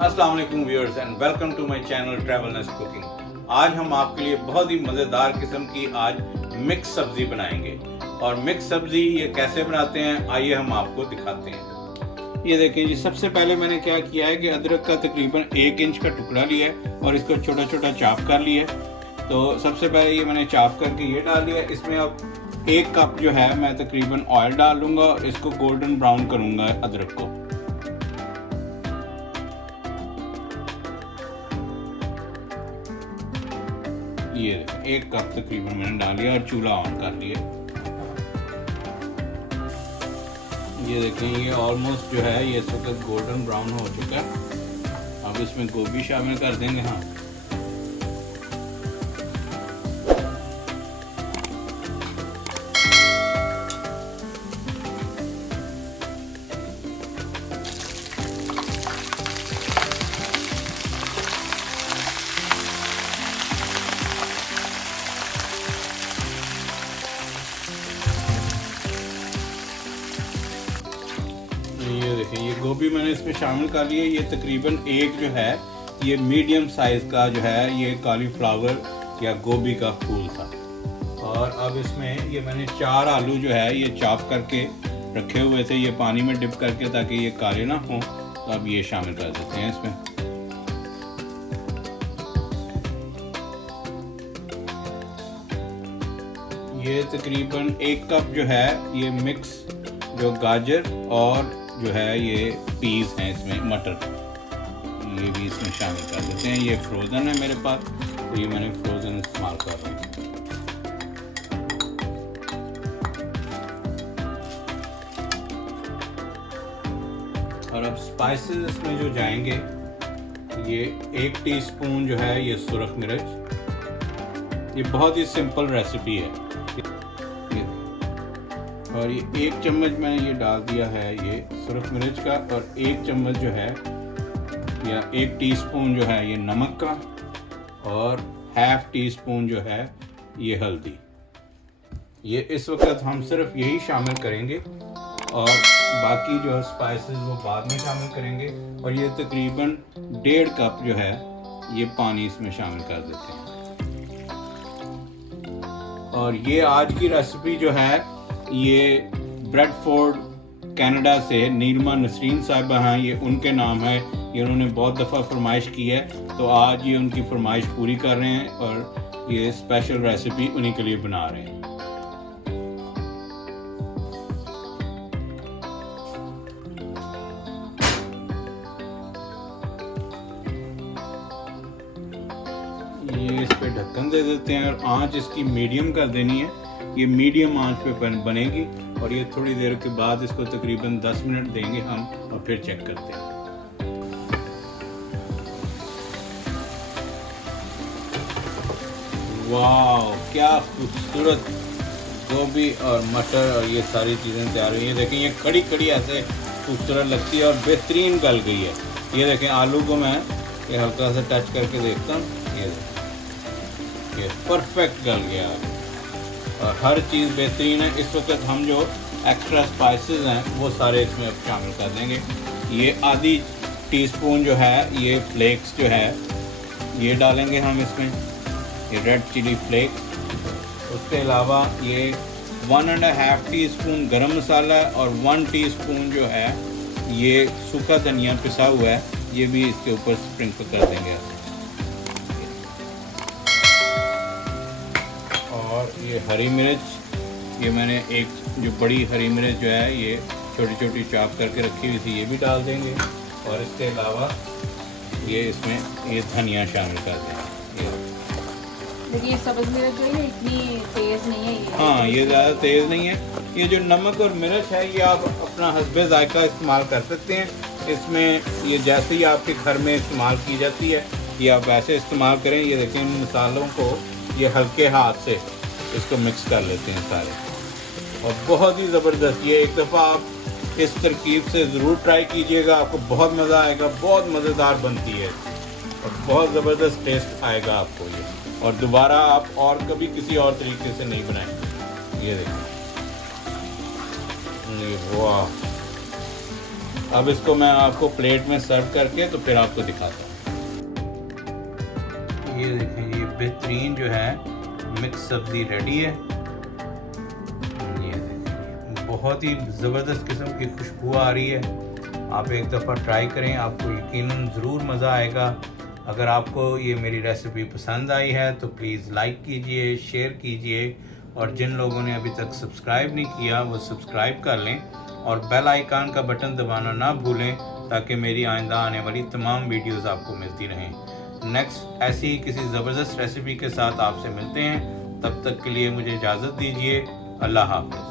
अस्सलाम वालेकुम viewers and welcome to my channel ट्रैवलनेस कुकिंग। आज हम आपके लिए बहुत ही मज़ेदार किस्म की आज मिक्स सब्ज़ी बनाएंगे। और मिक्स सब्ज़ी ये कैसे बनाते हैं आइए हम आपको दिखाते हैं। ये देखें जी, सबसे पहले मैंने क्या किया है कि अदरक का तकरीबन 1 इंच का टुकड़ा लिया है और इसको छोटा छोटा चाप कर लिया है। तो सबसे पहले ये मैंने चाप करके ये डाल दिया। इसमें अब 1 कप जो है मैं तकरीबन ऑयल डाल लूँगा और इसको गोल्डन ब्राउन करूँगा अदरक को। ये 1 कप तकरीबन मैंने डाल लिया और चूल्हा ऑन कर लिया। ये देखें, ये ऑलमोस्ट जो है ये इस वक्त गोल्डन ब्राउन हो चुका है। अब इसमें गोभी शामिल कर देंगे। हाँ, ये देखिए, ये गोभी मैंने इसमें शामिल कर लिया। ये तकरीबन एक जो है ये मीडियम साइज का जो है ये कॉलीफ्लावर या गोभी का फूल था। और अब इसमें ये मैंने 4 आलू जो है ये चॉप करके रखे हुए थे, ये पानी में डिप करके ताकि ये काले ना हो। तो अब ये शामिल कर देते हैं इसमें। ये तकरीबन 1 कप जो है ये मिक्स जो गाजर और जो है ये पीस हैं, इसमें मटर, ये भी इसमें शामिल कर देते हैं। ये फ्रोज़न है मेरे पास, तो ये मैंने फ्रोज़न इस्तेमाल कर रहा हूँ। और अब स्पाइसेस इसमें जो जाएंगे, ये 1 टीस्पून जो है ये सुरख मिर्च। ये बहुत ही सिंपल रेसिपी है। और ये 1 चम्मच मैंने ये डाल दिया है ये सुरख मिर्च का, और 1 चम्मच जो है या 1 टीस्पून जो है ये नमक का, और ½ टीस्पून जो है ये हल्दी। ये इस वक्त हम सिर्फ यही शामिल करेंगे और बाकी जो स्पाइसेस वो बाद में शामिल करेंगे। और ये तकरीबन 1.5 कप जो है ये पानी इसमें शामिल कर देते हैं। और ये आज की रेसिपी जो है ये ब्रेडफोर्ड कनाडा से नीलमा नसरीन साहिबा हैं, ये उनके नाम है। ये उन्होंने बहुत दफ़ा फरमाइश की है, तो आज ये उनकी फरमाइश पूरी कर रहे हैं और ये स्पेशल रेसिपी उन्हीं के लिए बना रहे हैं। ये इस पे ढक्कन दे देते हैं और आंच इसकी मीडियम कर देनी है। ये मीडियम आंच पे बनेगी और ये थोड़ी देर के बाद इसको तकरीबन 10 मिनट देंगे हम और फिर चेक करते हैं। वाह, क्या खूबसूरत गोभी और मटर और ये सारी चीज़ें तैयार हुई हैं। देखें, ये खड़ी खड़ी ऐसे खूबसूरत लगती है और बेहतरीन गल गई है। ये देखें, आलू को मैं ये हल्का सा टच करके देखता हूँ, ये परफेक्ट गल गया और हर चीज़ बेहतरीन है। इस वक्त हम जो एक्स्ट्रा स्पाइसेस हैं वो सारे इसमें अब शामिल कर देंगे। ये आधी टीस्पून जो है ये फ्लेक्स जो है ये डालेंगे हम इसमें, ये रेड चिली फ्लेक्स। उसके अलावा ये 1.5 टीस्पून गरम मसाला और 1 टीस्पून जो है ये सूखा धनिया पिसा हुआ है, ये भी इसके ऊपर स्प्रिंकल कर देंगे। और ये हरी मिर्च, ये मैंने एक जो बड़ी हरी मिर्च जो है ये छोटी छोटी चॉप करके रखी हुई थी, ये भी डाल देंगे। और इसके अलावा ये इसमें ये धनिया शामिल कर देंगे। देखिए, सब्ज़ मिर्च जो है इतनी तेज़ नहीं है ये। हाँ, ये ज़्यादा तेज़ नहीं है। ये जो नमक और मिर्च है ये आप अपना हस्बे जायका इस्तेमाल कर सकते हैं। इसमें ये जैसे ही आपके घर में इस्तेमाल की जाती है ये आप वैसे इस्तेमाल करें। ये देखें इन मसालों को ये हल्के हाथ से इसको मिक्स कर लेते हैं सारे, और बहुत ही ज़बरदस्त। ये एक दफ़ा आप इस तरकीब से ज़रूर ट्राई कीजिएगा, आपको बहुत मज़ा आएगा। बहुत मज़ेदार बनती है और बहुत ज़बरदस्त टेस्ट आएगा आपको ये, और दोबारा आप और कभी किसी और तरीके से नहीं बनाएंगे। ये देखिए, ये वाह। अब इसको मैं आपको प्लेट में सर्व करके तो फिर आपको दिखाता हूँ। ये देखें, ये बेहतरीन जो है मिक्स सब्ज़ी रेडी है। बहुत ही ज़बरदस्त किस्म की खुशबू आ रही है। आप एक दफ़ा ट्राई करें, आपको यकीनन ज़रूर मज़ा आएगा। अगर आपको ये मेरी रेसिपी पसंद आई है तो प्लीज़ लाइक कीजिए, शेयर कीजिए, और जिन लोगों ने अभी तक सब्सक्राइब नहीं किया वो सब्सक्राइब कर लें और बेल आइकन का बटन दबाना ना भूलें ताकि मेरी आइंदा आने वाली तमाम वीडियोस आपको मिलती रहें। नेक्स्ट ऐसी ही किसी ज़बरदस्त रेसिपी के साथ आपसे मिलते हैं। तब तक के लिए मुझे इजाज़त दीजिए। अल्लाह हाफ़िज़।